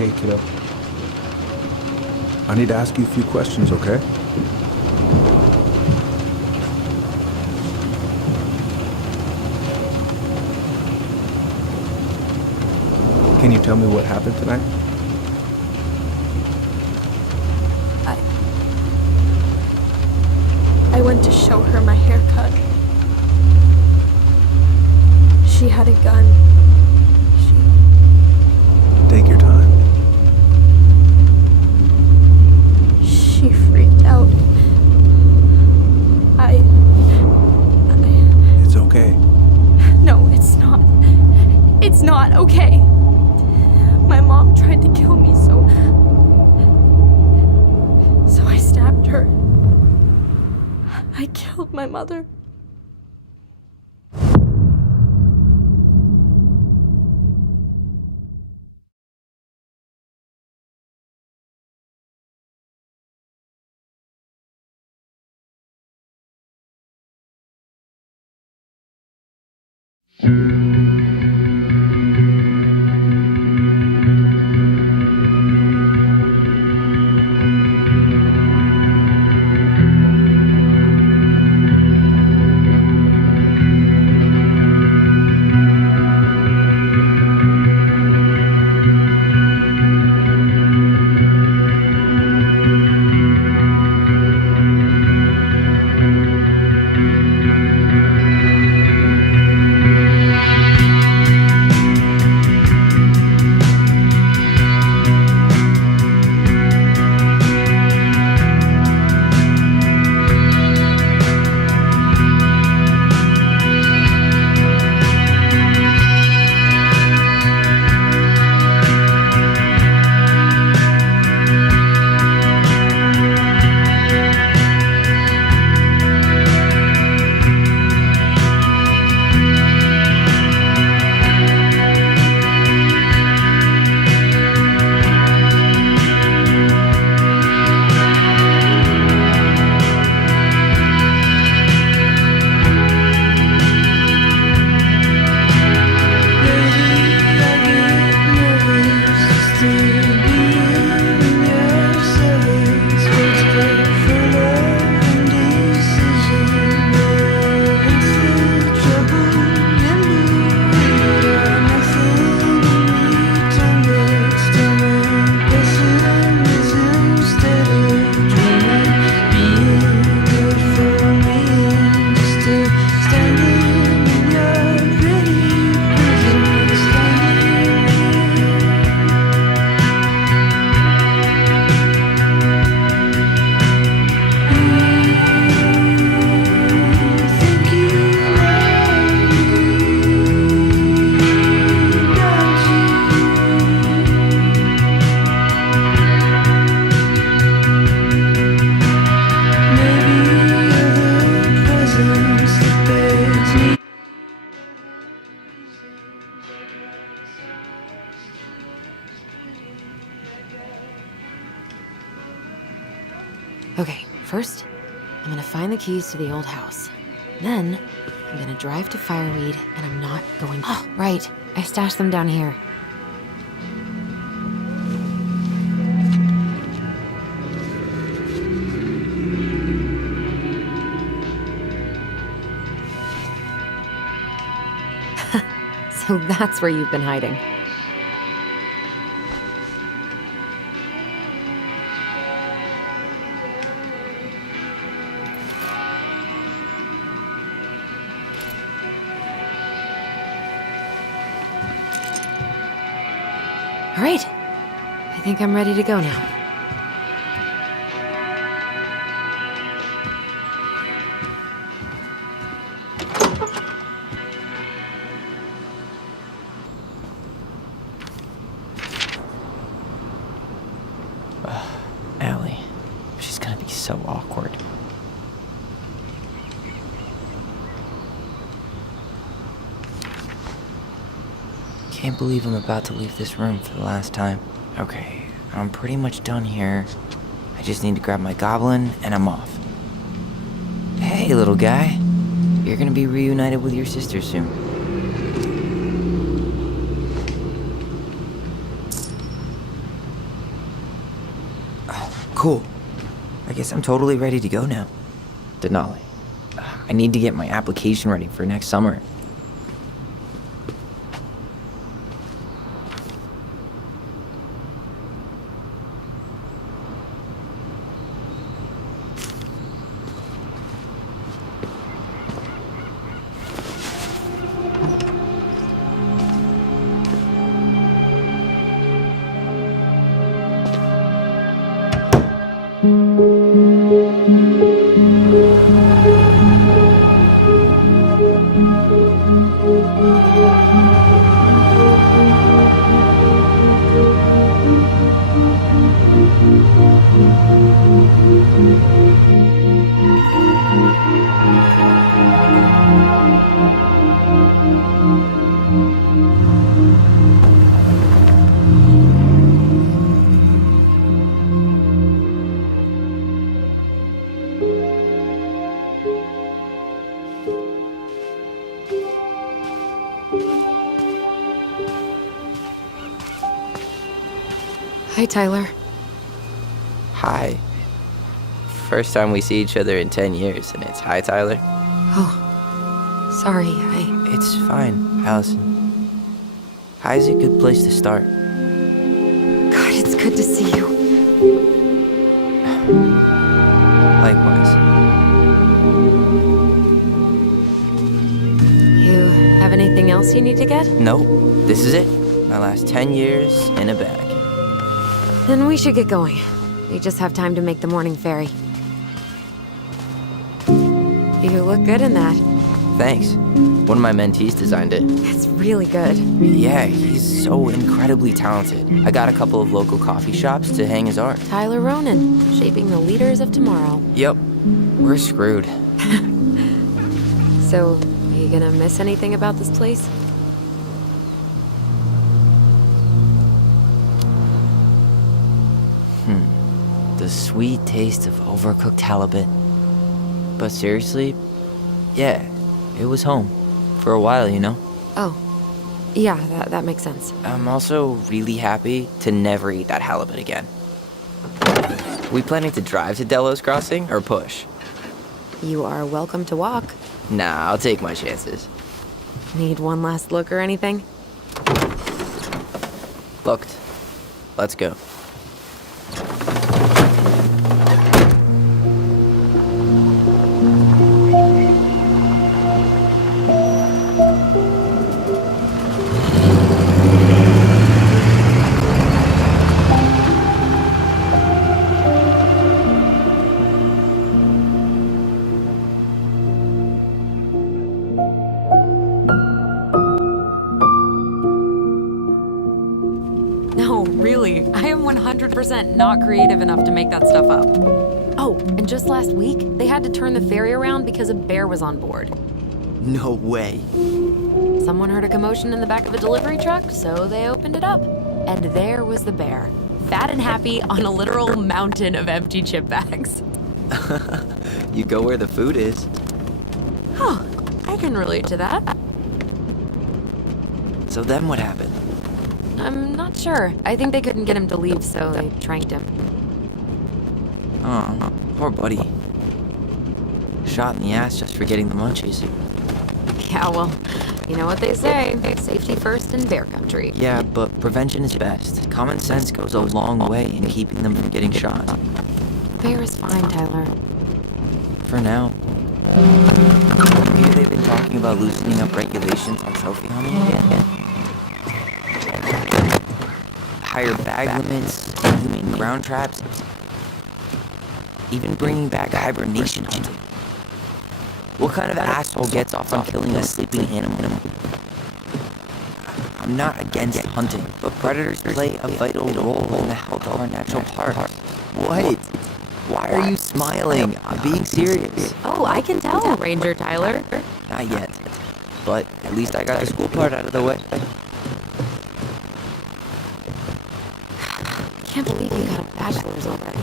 Hey, kiddo. I need to ask you a few questions, okay? Can you tell me what happened tonight? I went to show her my haircut. She had a gun. Take your time. She freaked out. It's okay. No, it's not. It's not okay. My mom tried to kill me, so I stabbed her. I killed my mother. Okay, first, I'm gonna find the keys to the old house. Then, I'm gonna drive to Fireweed, and I'm not going— Oh, right, I stashed them down here. So that's where you've been hiding. All right, I think I'm ready to go now. Ally, she's gonna be so awkward. Can't believe I'm about to leave this room for the last time. Okay, I'm pretty much done here. I just need to grab my goblin and I'm off. Hey, little guy. You're gonna be reunited with your sister soon. Cool. I guess I'm totally ready to go now. Denali, I need to get my application ready for next summer. Hi, Tyler. Hi. First time we see each other in 10 years, and it's hi, Tyler. Oh, sorry, It's fine, Allison. Hi's a good place to start. God, it's good to see you. Likewise. You have anything else you need to get? Nope, this is it. My last 10 years in a bag. Then we should get going. We just have time to make the morning ferry. You look good in that. Thanks. One of my mentees designed it. It's really good. Yeah, he's so incredibly talented. I got a couple of local coffee shops to hang his art. Tyler Ronan, shaping the leaders of tomorrow. Yep, we're screwed. So, you gonna miss anything about this place? The sweet taste of overcooked halibut. But seriously, yeah, it was home. For a while, you know? Oh, yeah, that makes sense. I'm also really happy to never eat that halibut again. We planning to drive to Delos Crossing or push? You are welcome to walk. Nah, I'll take my chances. Need one last look or anything? Booked. Let's go. No, really. I am 100% not creative enough to make that stuff up. Oh, and just last week, they had to turn the ferry around because a bear was on board. No way. Someone heard a commotion in the back of a delivery truck, so they opened it up. And there was the bear, fat and happy on a literal mountain of empty chip bags. You go where the food is. Huh, I can relate to that. So then what happened? I'm not sure. I think they couldn't get him to leave, so they tranked him. Oh, poor buddy. Shot in the ass just for getting the munchies. Yeah, well, you know what they say. Safety first in bear country. Yeah, but prevention is best. Common sense goes a long way in keeping them from getting shot. Bear is fine, Tyler. For now. Maybe they've been talking about loosening up regulations on trophy hunting again. Higher bag limits, human ground traps, even bringing back hibernation hunting. What kind of asshole gets off on killing a sleeping animal? I'm not against hunting, but predators play a vital role in the health of our natural parks. What? Why are you smiling? I'm being serious. Oh, I can tell, Ranger Tyler. Not yet, but at least I got the school part out of the way. I can't believe you got a bachelor's already.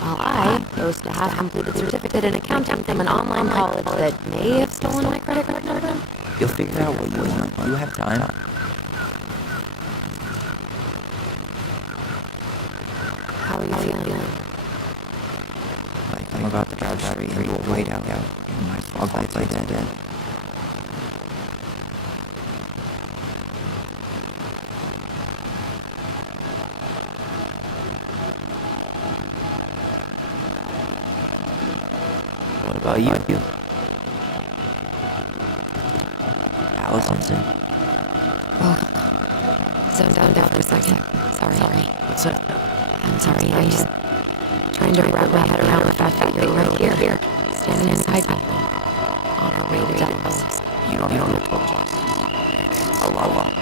While I boast a half-completed certificate in accounting from an online college that may have stolen my credit card number. You'll figure out what you want. You have time. How are you feeling? very white out. My fog lights like that. What about you? Allison? Oh, zoned out for a second. Sorry. What's up? I'm sorry, I'm just trying to wrap my head around the fact that you're right here, standing inside me, on our way to Dallas. You don't have to talk. A lot.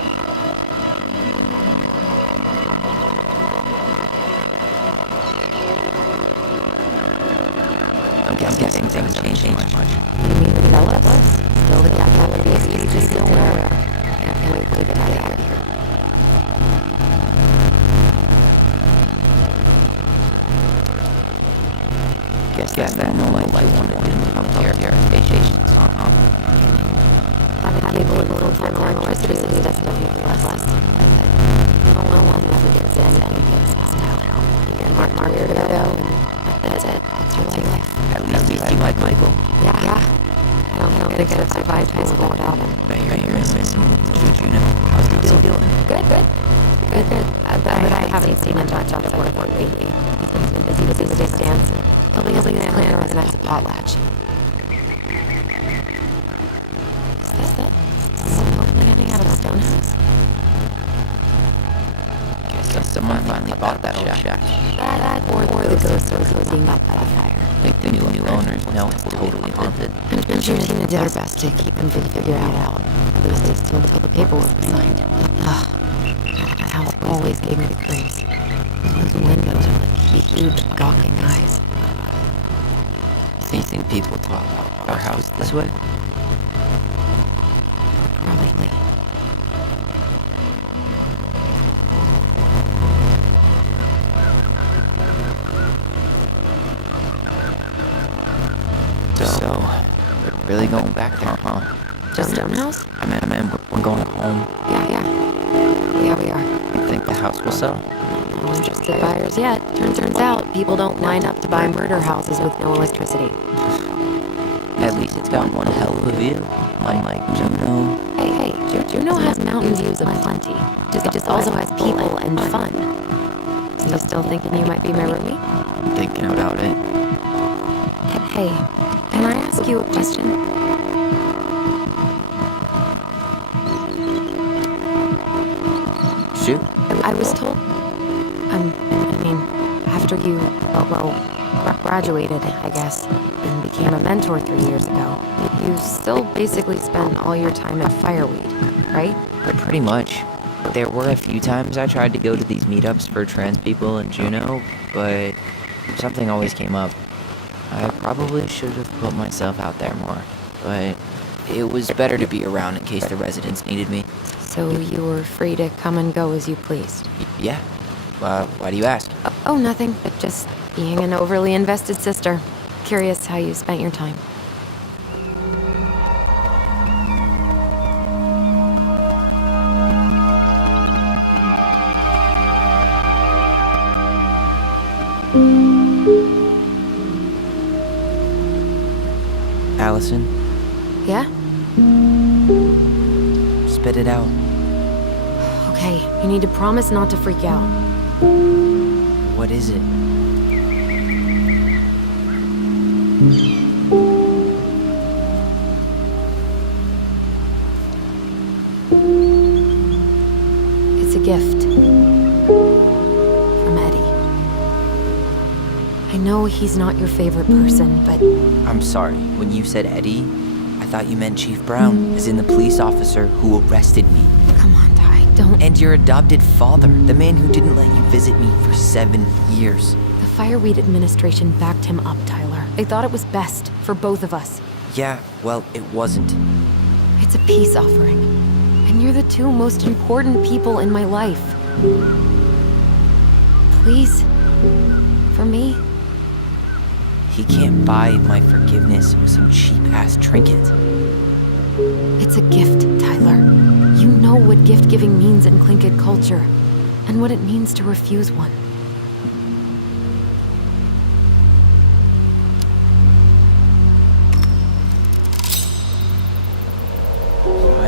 I'm guessing things haven't changed much. You mean Dallas? Still the capital of the East, just nowhere. Can't wait to get out of here. Guess that no life I wanted to come here. Stations, Having cable and full-time electricity is definitely less. No one ever gets anything gets messed out. You get Mark weirdo, and that's it. That's your life. At least you like Michael. Yeah. I don't think I'd have survived high school without him. You're missing Juno. How's he still doing? Good. But I haven't seen him much out of work lately. He's been busy with his dance and helping his clan organize a potlatch. Is that someone landing out of a stone house? Guess someone finally bought that old shack. That or the ghost was being up by the fire. Like the new owners know it's totally haunted. I'm sure Tina did her best to keep them figure out. At least until the paperwork was signed. That house always gave me the creeps. Those windows are like huge gawking eyes. Do you think people talk about our house this way? Probably. So, we're really going back there, huh? Just stone house? I mean, we're going home. Yeah, we are. You think the house will sell? No interested buyers yet. Turns out people don't line up to buy murder houses with no electricity. At least it's got one hell of a view. Unlike Juno. Hey, Juno has mountain views of plenty. It just also has people and fun. So you still thinking you might be my roomie? I'm thinking about it. Hey, can I ask you a question? Shoot. I was told, after you, graduated, I guess, and became a mentor 3 years ago, you still basically spend all your time at Fireweed, right? Pretty much. There were a few times I tried to go to these meetups for trans people in Juneau, but something always came up. I probably should have put myself out there more, but it was better to be around in case the residents needed me. So you were free to come and go as you pleased? Yeah. Why do you ask? Oh, nothing. Just being an overly invested sister. Curious how you spent your time. Allison, Yeah? spit it out. Okay, you need to promise not to freak out. What is it? It's a gift. From Eddie. I know he's not your favorite person, but I'm sorry. When you said Eddie, I thought you meant Chief Brown, as in the police officer who arrested me. come on, Ty, don't. And your adopted father, the man who didn't let you visit me for 7 years. The Fireweed administration backed him up, Tyler. They thought it was best for both of us. Yeah, well, it wasn't. It's a peace offering. And you're the two most important people in my life. Please, for me. He can't buy my forgiveness with some cheap-ass trinket. It's a gift, Tyler. You know what gift-giving means in Tlingit culture, and what it means to refuse one.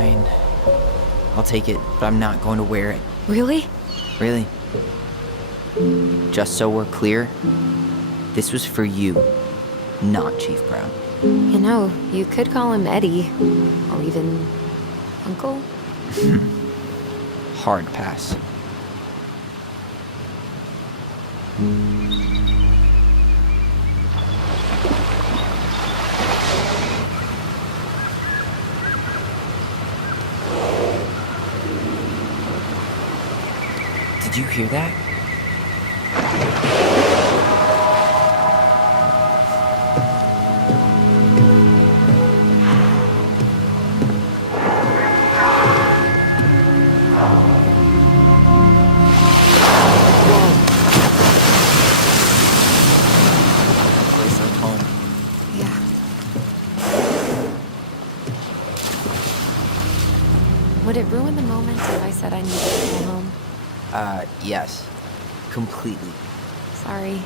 Fine. I'll take it, but I'm not going to wear it. Really? Really. Just so we're clear, this was for you, not Chief Brown. You know, you could call him Eddie. Or even Uncle? Hard pass. Did you hear that? Place like home. Yeah. Would it ruin the moment if I said I needed to go home? Yes. Completely. Sorry.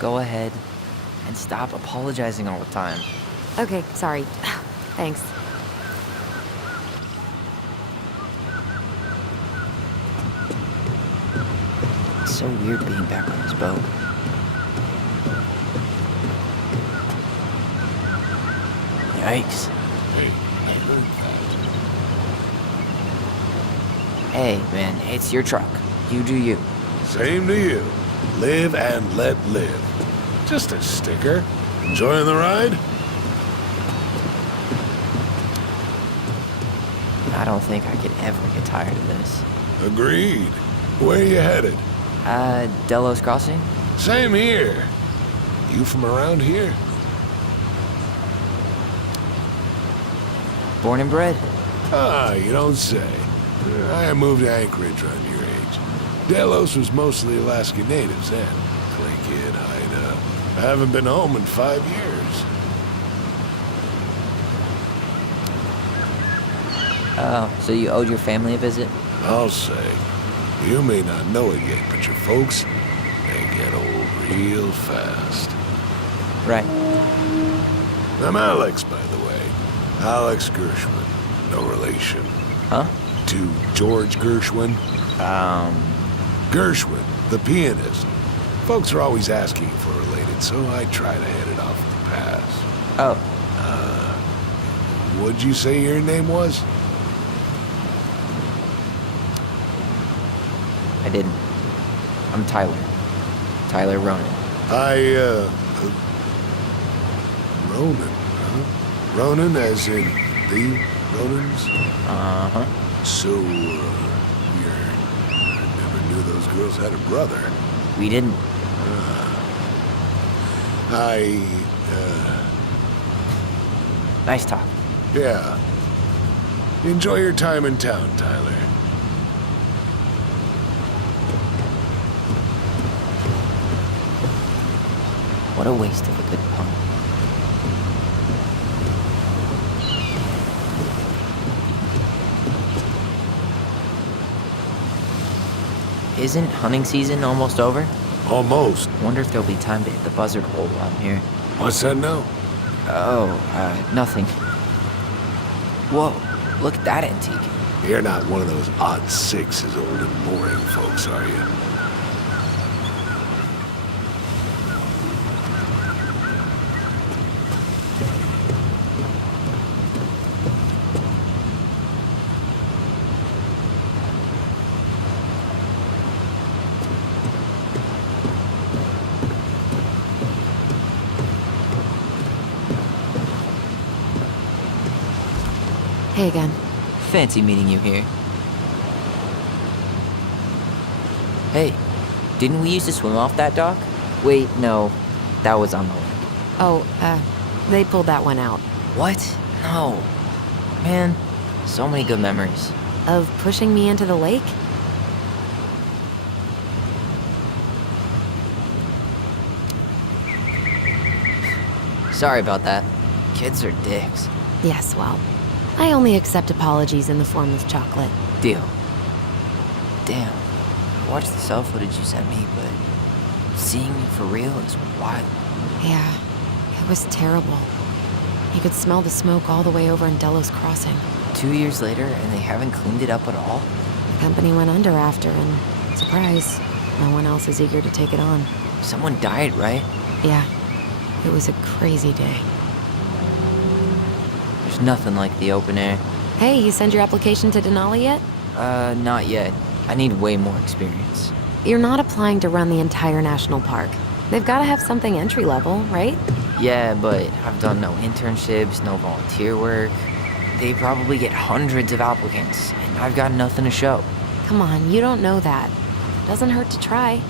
Go ahead and stop apologizing all the time. Okay, sorry. Thanks. It's so weird being back on this boat. Yikes. Hey, I heard that. Hey, man, it's your truck. You do you. Same to you. Live and let live. Just a sticker. Enjoying the ride? I don't think I could ever get tired of this. Agreed. Where you headed? Delos Crossing? Same here. You from around here? Born and bred. Ah, you don't say. I moved to Anchorage around your age. Delos was mostly Alaskan natives then. Play kid, hide up. I haven't been home in 5 years. Oh, so you owed your family a visit? I'll say. You may not know it yet, but your folks, they get old real fast. Right. I'm Alex, by the way. Alex Gershwin. No relation. Huh? To George Gershwin. Gershwin, the pianist. Folks are always asking if we're related, so I try to head it off at the pass. Oh, What'd you say your name was? I didn't. I'm Tyler. Tyler Ronan. Ronan, huh? Ronan as in the Ronans? Uh-huh. So, weird. I never knew those girls had a brother. We didn't. Nice talk. Yeah. Enjoy your time in town, Tyler. What a waste of a good pun. Isn't hunting season almost over? Almost. Wonder if there'll be time to hit the buzzard hole while I'm here. What's that now? Oh, nothing. Whoa, look at that antique. You're not one of those odd sixes, old and boring folks, are you? Hey again. Fancy meeting you here. Hey, didn't we used to swim off that dock? Wait, no, that was on the lake. Oh, they pulled that one out. What? No. Man, so many good memories. Of pushing me into the lake? Sorry about that. Kids are dicks. Yes, well, I only accept apologies in the form of chocolate. Deal. Damn. I watched the cell footage you sent me, but seeing you for real is wild. Yeah, it was terrible. You could smell the smoke all the way over in Delos Crossing. 2 years later, and they haven't cleaned it up at all? The company went under after, and surprise, no one else is eager to take it on. Someone died, right? Yeah, it was a crazy day. There's nothing like the open air. Hey, you send your application to Denali yet? Not yet. I need way more experience. You're not applying to run the entire national park. They've got to have something entry level, right? Yeah, but I've done no internships, no volunteer work. They probably get hundreds of applicants, and I've got nothing to show. Come on, you don't know that. Doesn't hurt to try.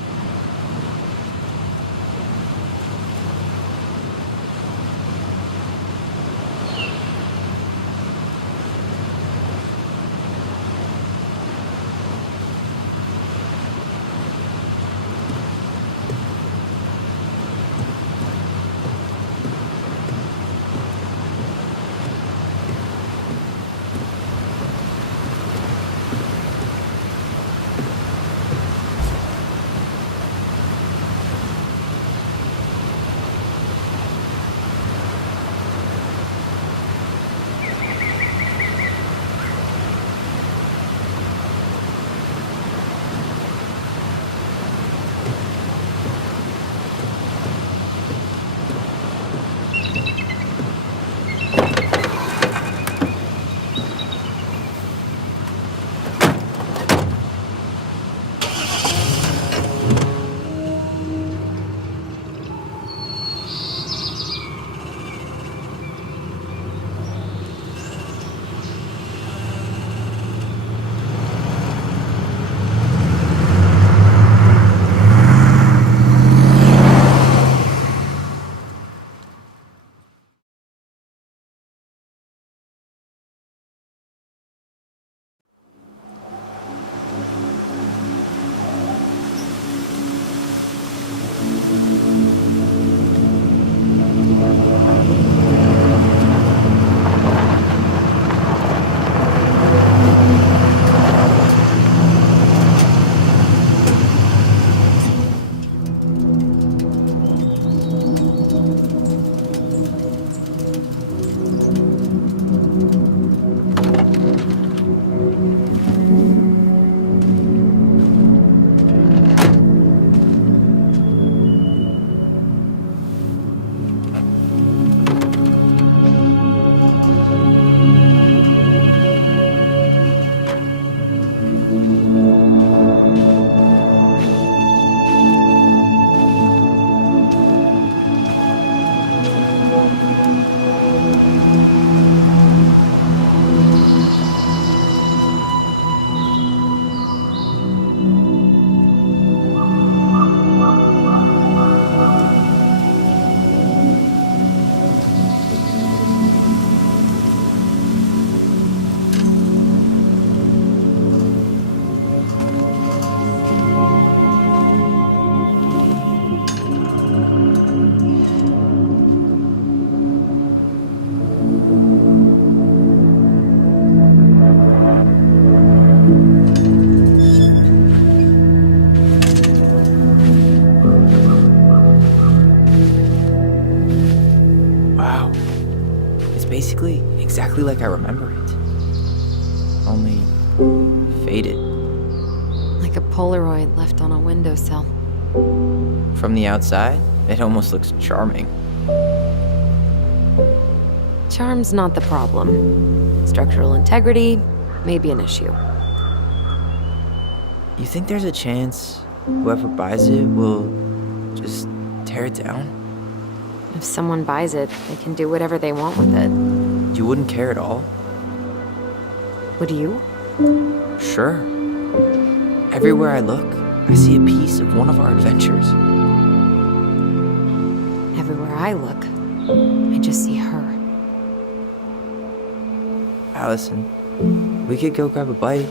Basically, exactly like I remember it. Only faded. Like a Polaroid left on a windowsill. From the outside, it almost looks charming. Charm's not the problem. Structural integrity may be an issue. You think there's a chance whoever buys it will just tear it down? If someone buys it, they can do whatever they want with it. You wouldn't care at all? Would you? Sure. Everywhere I look, I see a piece of one of our adventures. Everywhere I look, I just see her. Allison, we could go grab a bite.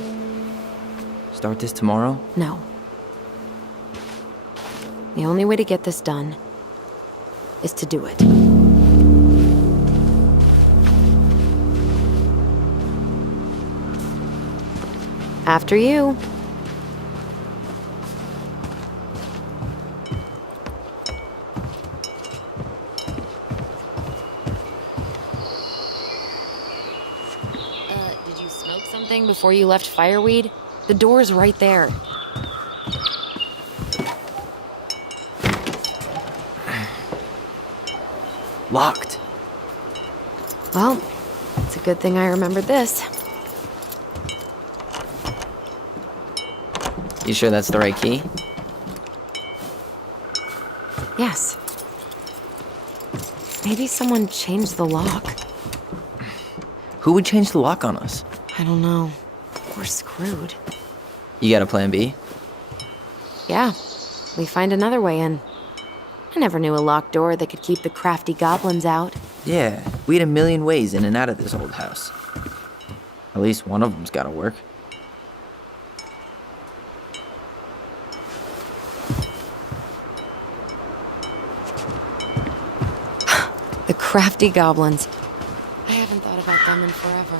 Start this tomorrow? No. The only way to get this done is to do it. After you. Did something before you left Fireweed? The door's right there. Locked. Well, it's a good thing I remembered this. You sure that's the right key? Yes. Maybe someone changed the lock. Who would change the lock on us? I don't know. We're screwed. You got a plan B? Yeah, we find another way in. I never knew a locked door that could keep the crafty goblins out. Yeah, we had a million ways in and out of this old house. At least one of them's gotta work. The crafty goblins. I haven't thought about them in forever.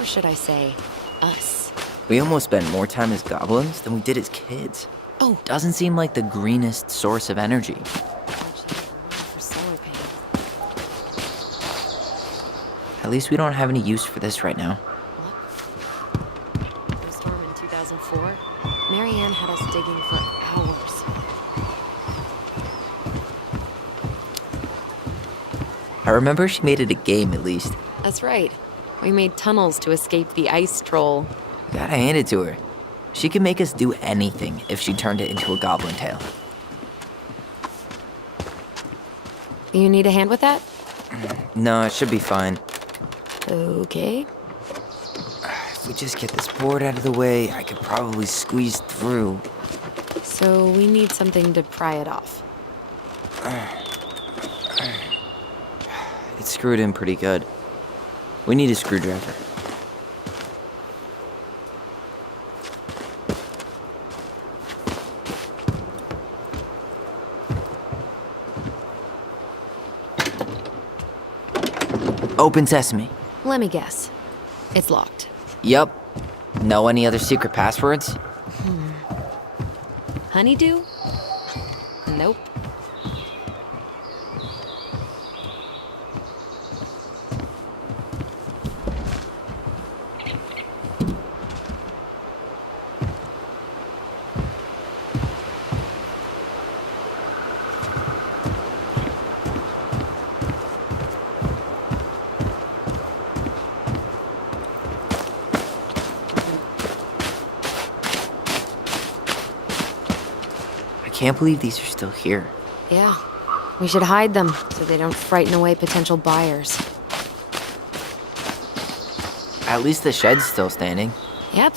Or should I say, us. We almost spent more time as goblins than we did as kids. Oh, Doesn't seem like the greenest source of energy. for solar panels. At least we don't have any use for this right now. What? Storm in 2004, Marianne had us digging for hours. I remember she made it a game at least. That's right. We made tunnels to escape the ice troll. Gotta hand it to her. She could make us do anything if she turned it into a goblin tail. You need a hand with that? No, it should be fine. Okay. If we just get this board out of the way, I could probably squeeze through. So we need something to pry it off. It's screwed in pretty good. We need a screwdriver. Open sesame. Let me guess. It's locked. Yup. Know any other secret passwords? Honeydew? Nope. I can't believe these are still here. Yeah. We should hide them so they don't frighten away potential buyers. At least the shed's still standing. Yep.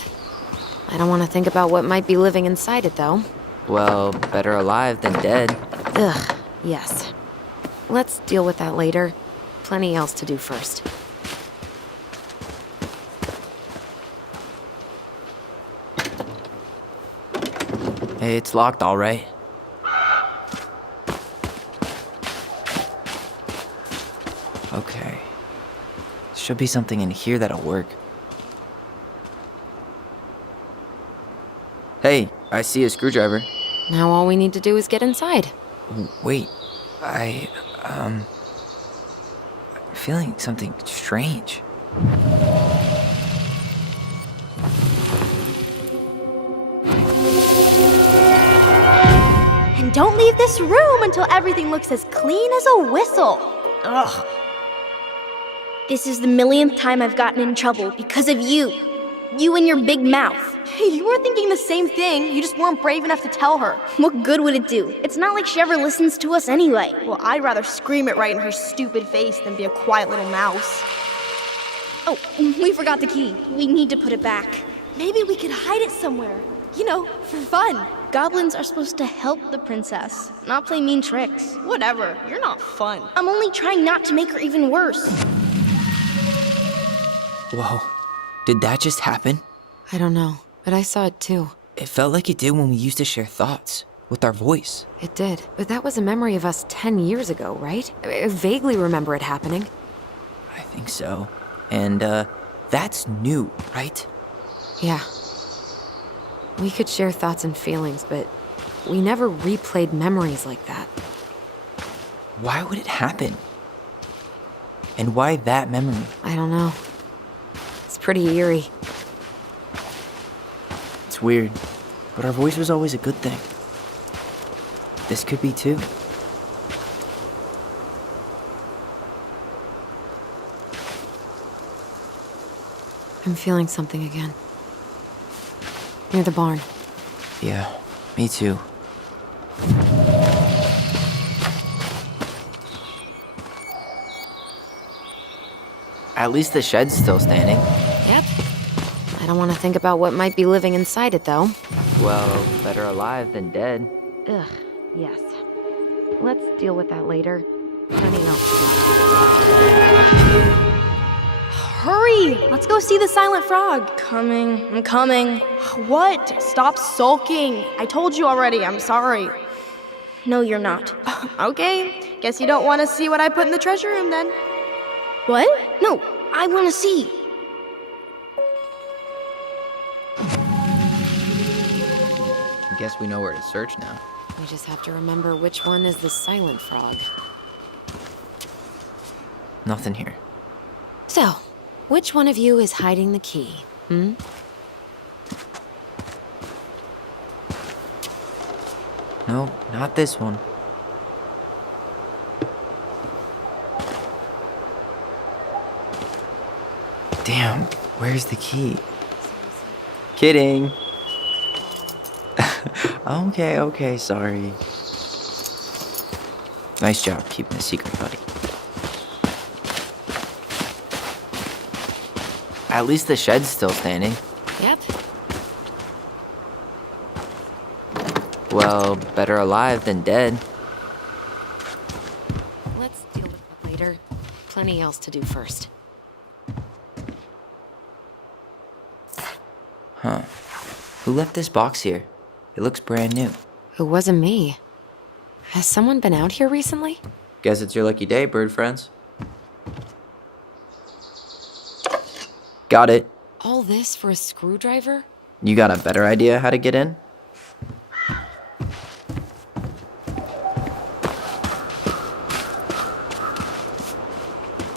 I don't want to think about what might be living inside it, though. Well, better alive than dead. Ugh, yes. Let's deal with that later. Plenty else to do first. Hey, it's locked all right. Okay. Should be something in here that'll work. Hey, I see a screwdriver. Now all we need to do is get inside. Wait, I'm feeling something strange. And don't leave this room until everything looks as clean as a whistle. Ugh. This is the millionth time I've gotten in trouble because of you. You and your big mouth. Hey, you were thinking the same thing. You just weren't brave enough to tell her. What good would it do? It's not like she ever listens to us anyway. Well, I'd rather scream it right in her stupid face than be a quiet little mouse. Oh, we forgot the key. We need to put it back. Maybe we could hide it somewhere. You know, for fun. Goblins are supposed to help the princess, not play mean tricks. Whatever, you're not fun. I'm only trying not to make her even worse. Whoa, did that just happen? I don't know, but I saw it too. It felt like it did when we used to share thoughts with our voice. It did, but that was a memory of us 10 years ago, right? I vaguely remember it happening. I think so. And, that's new, right? Yeah. We could share thoughts and feelings, but we never replayed memories like that. Why would it happen? And why that memory? I don't know. It's pretty eerie. It's weird, but our voice was always a good thing. This could be too. I'm feeling something again. Near the barn. Yeah, me too. At least the shed's still standing. Yep. I don't want to think about what might be living inside it, though. Well, better alive than dead. Ugh, yes. Let's deal with that later. Plenty else to do. Hurry! Let's go see the silent frog. I'm coming. What? Stop sulking. I told you already, I'm sorry. No, you're not. Okay, guess you don't want to see what I put in the treasure room then. What? No, I want to see. I guess we know where to search now. We just have to remember which one is the silent frog. Nothing here. So, which one of you is hiding the key? No, not this one. Damn, where's the key? Kidding. Okay, sorry. Nice job keeping a secret, buddy. At least the shed's still standing. Yep. Well, better alive than dead. Let's deal with that later. Plenty else to do first. Huh. Who left this box here? It looks brand new. It wasn't me. Has someone been out here recently? Guess it's your lucky day, bird friends. Got it. All this for a screwdriver? You got a better idea how to get in?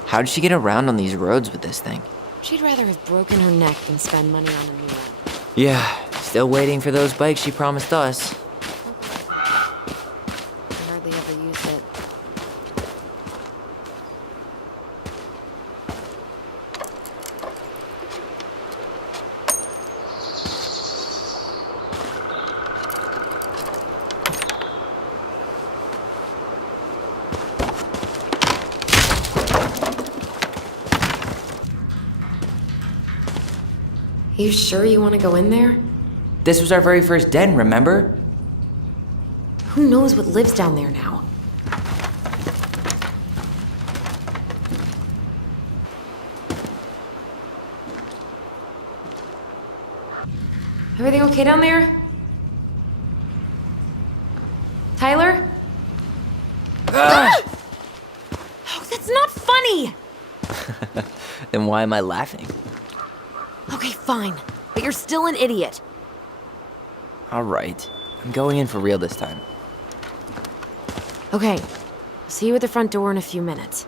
How did she get around on these roads with this thing? She'd rather have broken her neck than spend money on a new one. Yeah, still waiting for those bikes she promised us. I hardly ever used it. You sure you want to go in there? This was our very first den, remember? Who knows what lives down there now? Everything okay down there? Tyler? Ah! Oh, that's not funny! Then why am I laughing? Okay, fine. But you're still an idiot. Alright, I'm going in for real this time. Okay. I'll see you at the front door in a few minutes.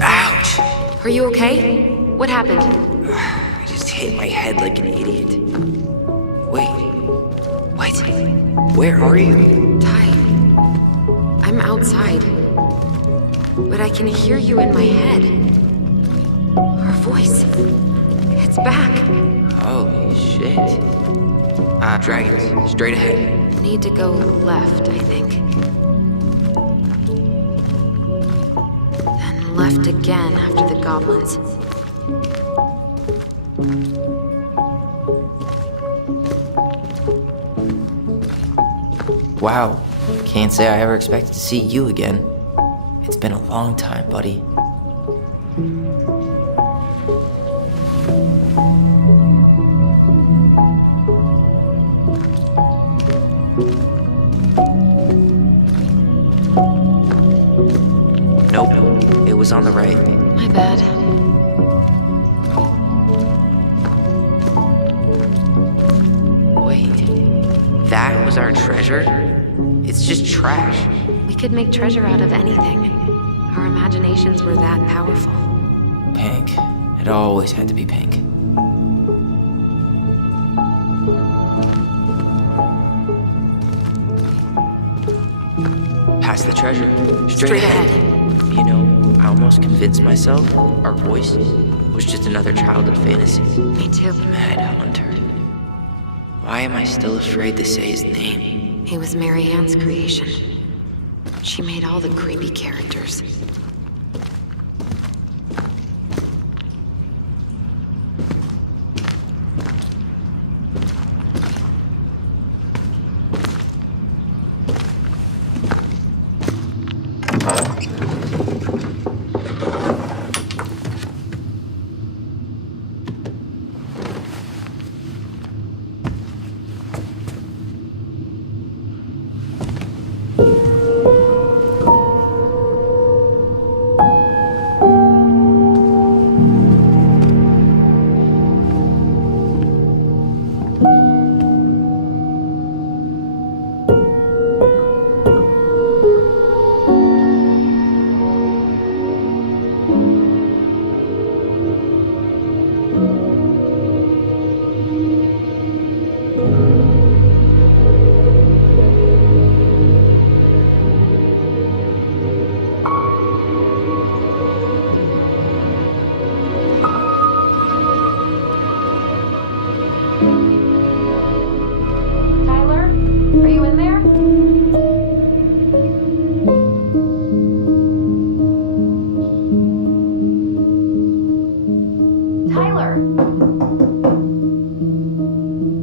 Ouch! Are you okay? What happened? I just hit my head like an idiot. Wait. What? Where are you? Ty, I'm outside. But I can hear you in my head. Her voice. It's back. Holy shit. Dragons, straight ahead. Need to go left, I think. Then left again after the goblins. Wow, can't say I ever expected to see you again. It's been a long time, buddy. Nope, it was on the right. My bad. Wait. that was our treasure? It's just trash. We could make treasure out of anything. Our imaginations were that powerful. Pink. It always had to be pink. Past the treasure. Straight ahead. You know, I almost convinced myself our voice was just another childhood fantasy. Me too. Mad Hunter. Why am I still afraid to say his name? He was Mary Ann's creation. She made all the creepy characters.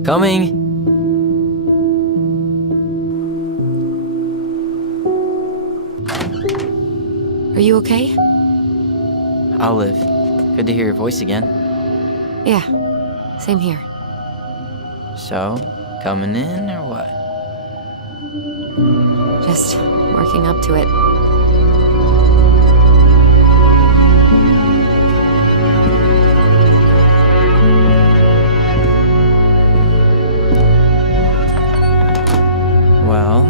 Coming! Are you okay? Olive, good to hear your voice again. Yeah, same here. So, coming in or what? Just working up to it. Well,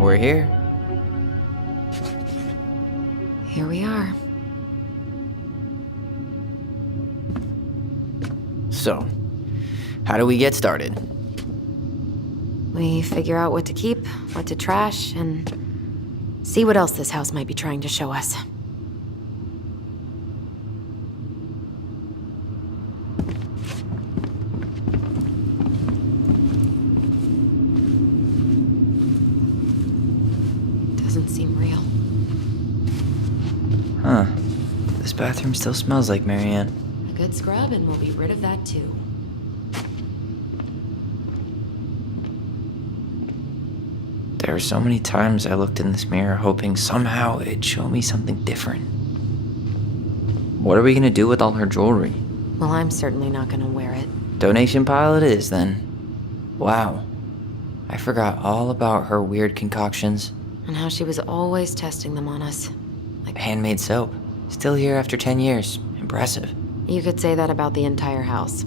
we're here. Here we are. So, how do we get started? We figure out what to keep, what to trash, and see what else this house might be trying to show us. Doesn't seem real. Huh. This bathroom still smells like Mary Ann. A good scrub and we'll be rid of that too. There were so many times I looked in this mirror hoping somehow it'd show me something different. What are we gonna do with all her jewelry? Well, I'm certainly not gonna wear it. Donation pile it is, then. Wow. I forgot all about her weird concoctions. And how she was always testing them on us. Handmade soap. Still here after 10 years. Impressive. You could say that about the entire house.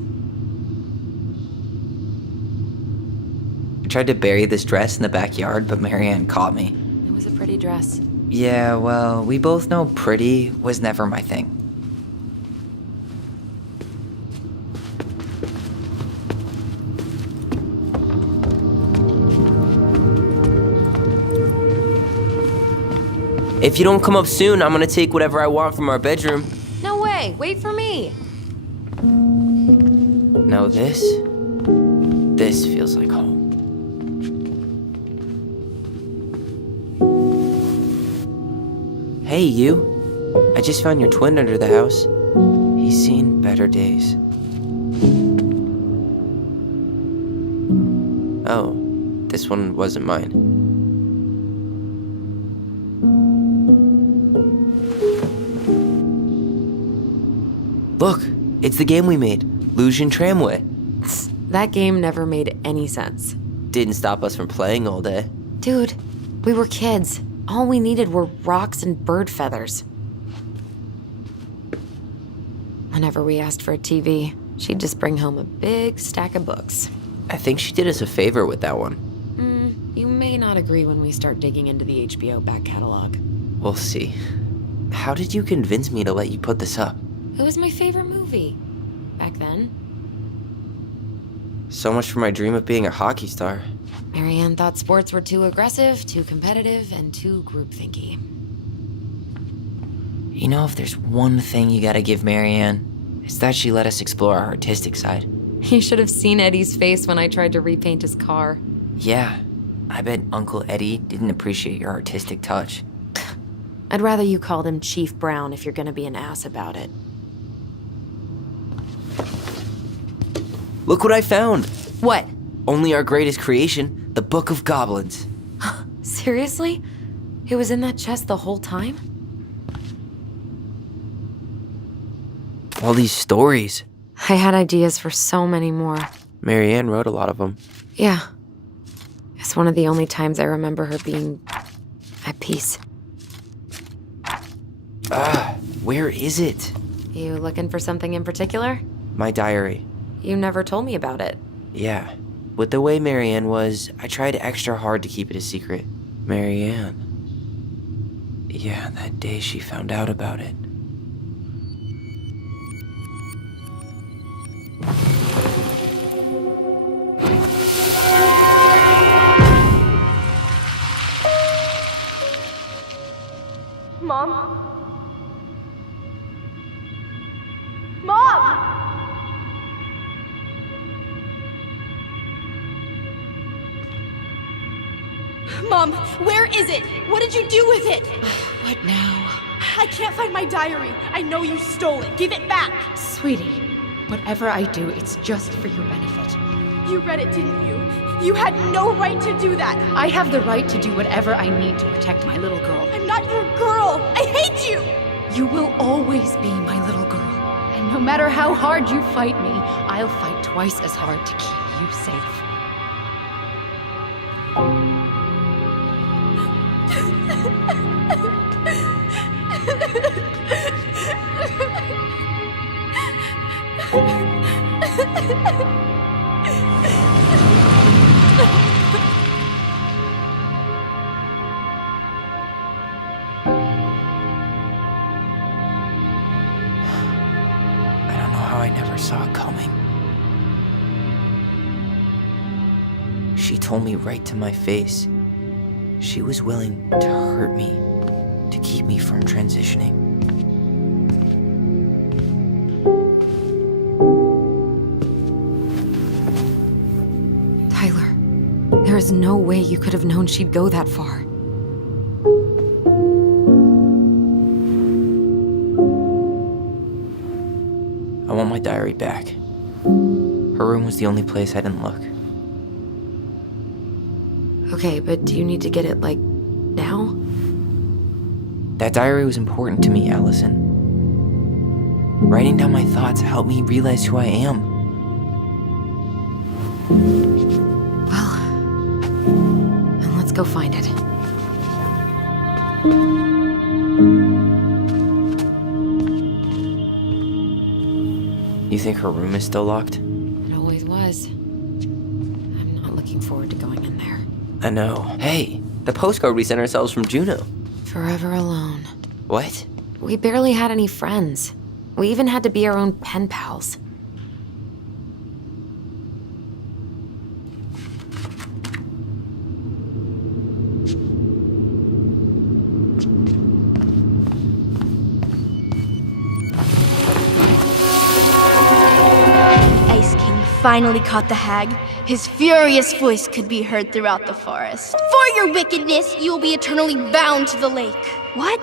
I tried to bury this dress in the backyard, but Mary Ann caught me. It was a pretty dress. Yeah, well, we both know pretty was never my thing. If you don't come up soon, I'm gonna take whatever I want from our bedroom. No way! Wait for me! No, this feels like home. Hey, you. I just found your twin under the house. He's seen better days. Oh, this one wasn't mine. Look, it's the game we made, Lucian Tramway. That game never made any sense. Didn't stop us from playing all day. Dude, we were kids. All we needed were rocks and bird feathers. Whenever we asked for a TV, she'd just bring home a big stack of books. I think she did us a favor with that one. agree when we start digging into the HBO back catalog. We'll see. How did you convince me to let you put this up? It was my favorite movie. Back then. So much for my dream of being a hockey star. Marianne thought sports were too aggressive, too competitive, and too groupthinky. You know, if there's one thing you gotta give Marianne, it's that she let us explore our artistic side. You should have seen Eddie's face when I tried to repaint his car. Yeah, I bet Uncle Eddie didn't appreciate your artistic touch. I'd rather you called him Chief Brown if you're gonna be an ass about it. Look what I found! What? Only our greatest creation, the Book of Goblins. Seriously? It was in that chest the whole time? All these stories. I had ideas for so many more. Marianne wrote a lot of them. Yeah. It's one of the only times I remember her being at peace. Where is it? You looking for something in particular? My diary. You never told me about it. Yeah. With the way Marianne was, I tried extra hard to keep it a secret. Marianne. Yeah, that day she found out about it. Mom? Mom! Mom, where is it? What did you do with it? What now? I can't find my diary. I know you stole it. Give it back. Sweetie, whatever I do, it's just for your benefit. You read it, didn't you? You had no right to do that. I have the right to do whatever I need to protect my little girl. I'm not your girl. I hate you. You will always be my little girl. And no matter how hard you fight me, I'll fight twice as hard to keep you safe. I don't know how I never saw it coming. She told me right to my face. She was willing to hurt me, to keep me from transitioning. Tyler, there is no way you could have known she'd go that far. I want my diary back. Her room was the only place I didn't look. Okay, but do you need to get it, like, now? That diary was important to me, Allison. Writing down my thoughts helped me realize who I am. Well, then let's go find it. You think her room is still locked? It always was. I'm not looking forward to going in there. I know. Hey, the postcard we sent ourselves from Juneau. Forever alone. What? We barely had any friends. We even had to be our own pen pals. Ice King finally caught the hag. His furious voice could be heard throughout the forest. For your wickedness, you will be eternally bound to the lake. What?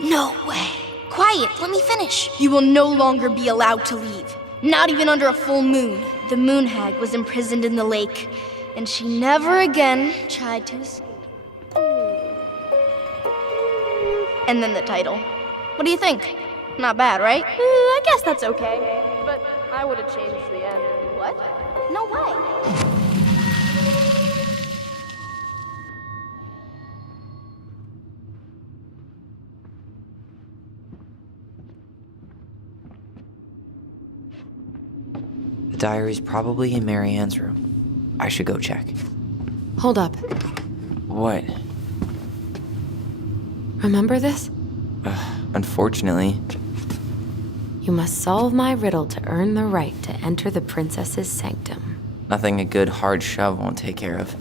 No way. Quiet, let me finish. You will no longer be allowed to leave. Not even under a full moon. The moon hag was imprisoned in the lake, and she never again tried to escape. And then the title. What do you think? Not bad, right? I guess that's okay. But I would have changed the end. What? No way. The diary's probably in Marianne's room. I should go check. Hold up. What? Remember this? Unfortunately. You must solve my riddle to earn the right to enter the princess's sanctum. Nothing a good hard shove won't take care of.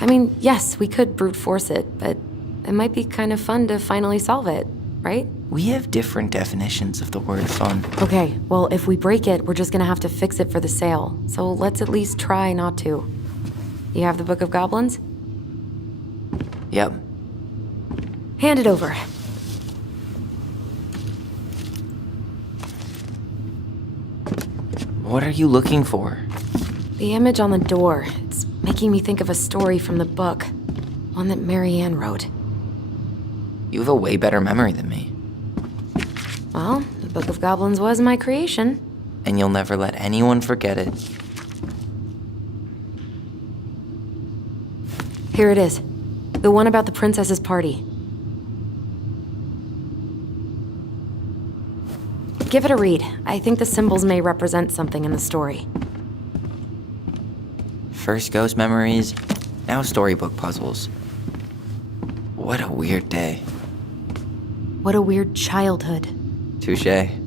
I mean, yes, we could brute force it, but it might be kind of fun to finally solve it, right? We have different definitions of the word fun. Okay, well, if we break it, we're just gonna have to fix it for the sale. So let's at least try not to. You have the Book of Goblins? Yep. Hand it over. What are you looking for? The image on the door. It's making me think of a story from the book. One that Marianne wrote. You have a way better memory than me. Well, the Book of Goblins was my creation. And you'll never let anyone forget it. Here it is. The one about the princess's party. Give it a read. I think the symbols may represent something in the story. First ghost memories, now storybook puzzles. What a weird day. What a weird childhood. Touché.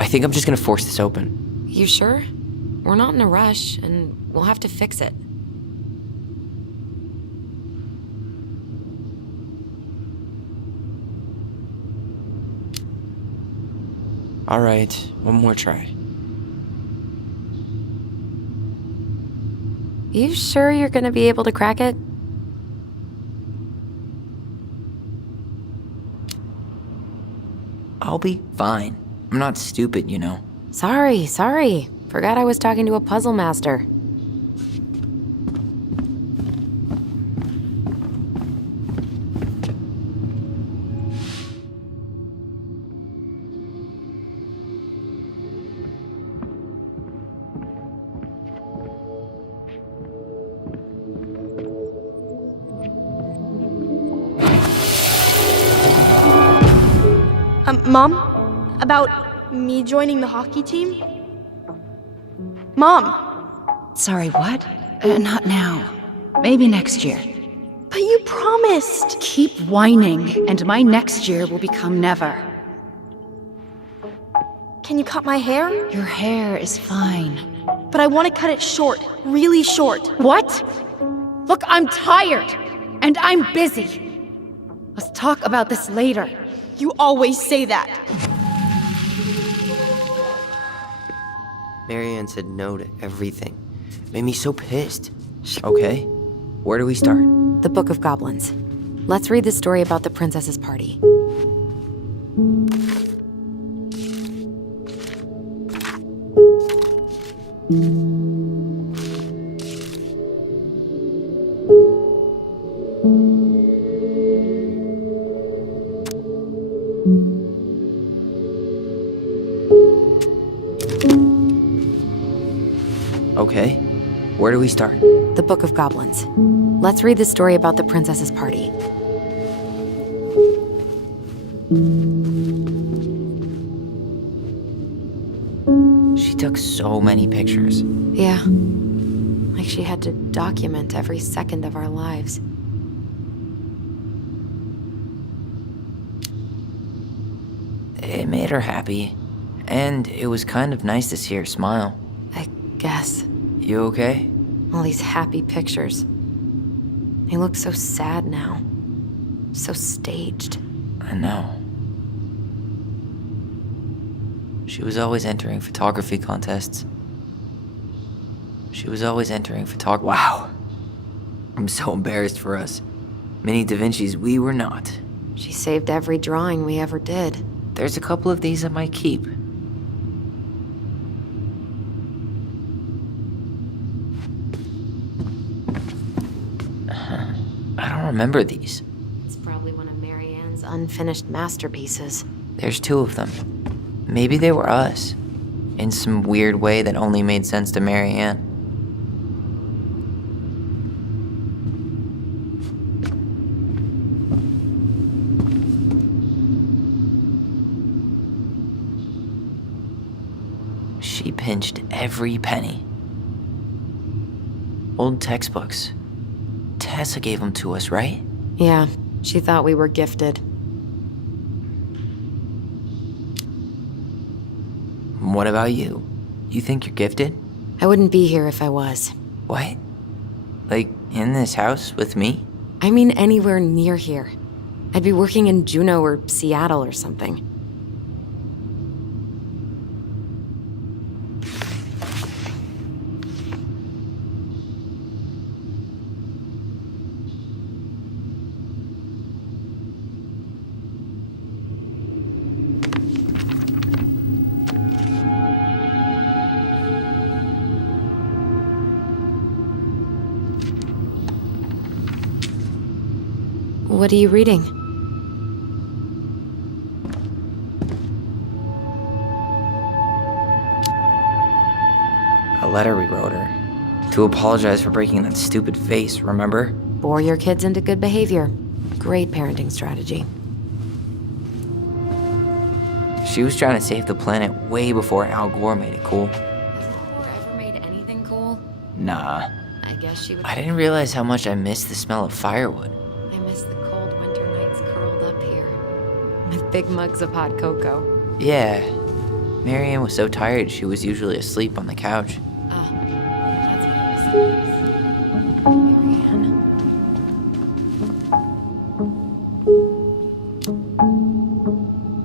I think I'm just gonna force this open. You sure? We're not in a rush, and we'll have to fix it. All right, one more try. You sure you're gonna be able to crack it? I'll be fine. I'm not stupid, you know. Sorry. Forgot I was talking to a puzzle master. Mom? About me joining the hockey team? Mom! Sorry, what? Not now. Maybe next year. But you promised! Keep whining, and my next year will become never. Can you cut my hair? Your hair is fine. But I want to cut it short, really short. What? Look, I'm tired, and I'm busy. Let's talk about this later. You always say that. Marianne said no to everything. Made me so pissed. Okay, where do we start? The Book of Goblins. Let's read the story about the princess's party. Okay, where do we start? The Book of Goblins. Let's read the story about the princess's party. She took so many pictures. Yeah. Like she had to document every second of our lives. It made her happy. And it was kind of nice to see her smile. I guess. You okay? All these happy pictures. He looks so sad now. So staged. I know. She was always entering photography contests. She was always entering photog- Wow. I'm so embarrassed for us. Mini Da Vinci's we were not. She saved every drawing we ever did. There's a couple of these I might keep. I don't remember these. It's probably one of Marianne's unfinished masterpieces. There's 2 of them. Maybe they were us. In some weird way that only made sense to Marianne. She pinched every penny. Old textbooks. Tessa gave them to us, right? Yeah, she thought we were gifted. What about you? You think you're gifted? I wouldn't be here if I was. What? Like, in this house with me? I mean anywhere near here. I'd be working in Juneau or Seattle or something. What are you reading? A letter we wrote her. To apologize for breaking that stupid vase, remember? Bore your kids into good behavior. Great parenting strategy. She was trying to save the planet way before Al Gore made it cool. Has Al Gore ever made anything cool? Nah. I guess she would. I didn't realize how much I missed the smell of firewood. I miss the cold winter nights curled up here. With big mugs of hot cocoa. Yeah. Marianne was so tired she was usually asleep on the couch. Oh, that's what it was. Marianne.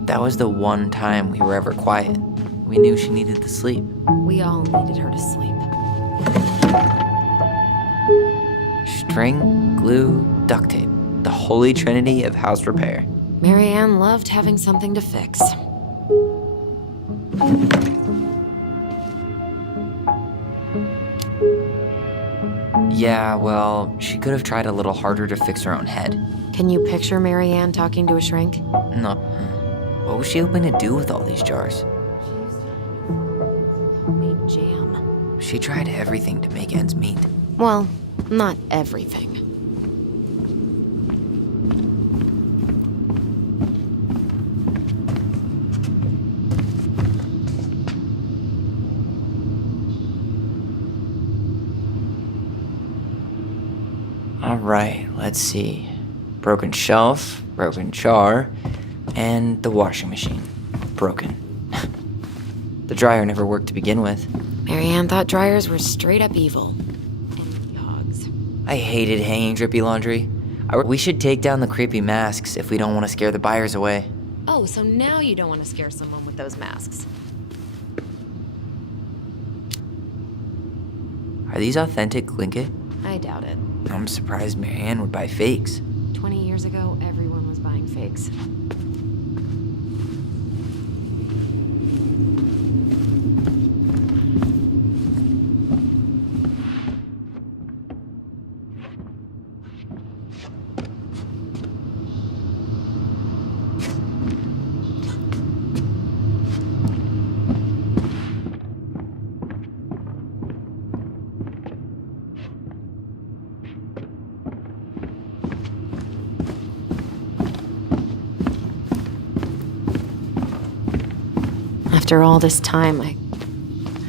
That was the one time we were ever quiet. We knew she needed to sleep. We all needed her to sleep. String, glue, duct tape. The holy trinity of house repair. Marianne loved having something to fix. Yeah, well, she could have tried a little harder to fix her own head. Can you picture Marianne talking to a shrink? No. What was she hoping to do with all these jars? Homemade jam. She tried everything to make ends meet. Well, not everything. All right, let's see. Broken shelf, broken jar, and the washing machine. Broken. The dryer never worked to begin with. Marianne thought dryers were straight up evil. And dogs. I hated hanging drippy laundry. We should take down the creepy masks if we don't want to scare the buyers away. Oh, so now you don't want to scare someone with those masks. Are these authentic Glinkit? I doubt it. I'm surprised Marianne would buy fakes. 20 years ago, everyone was buying fakes. After all this time, I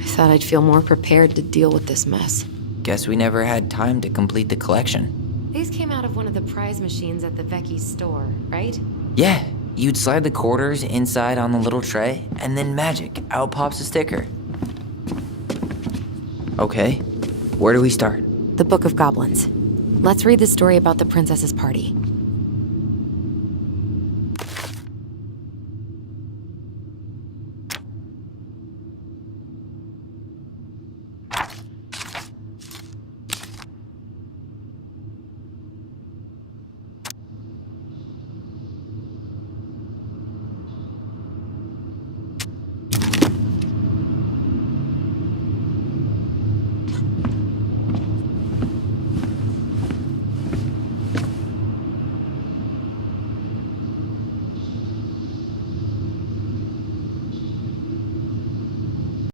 thought I'd feel more prepared to deal with this mess. Guess we never had time to complete the collection. These came out of one of the prize machines at the Vecchi's store, right? Yeah, you'd slide the quarters inside on the little tray, and then magic, out pops a sticker. Okay, where do we start? The Book of Goblins. Let's read the story about the princess's party.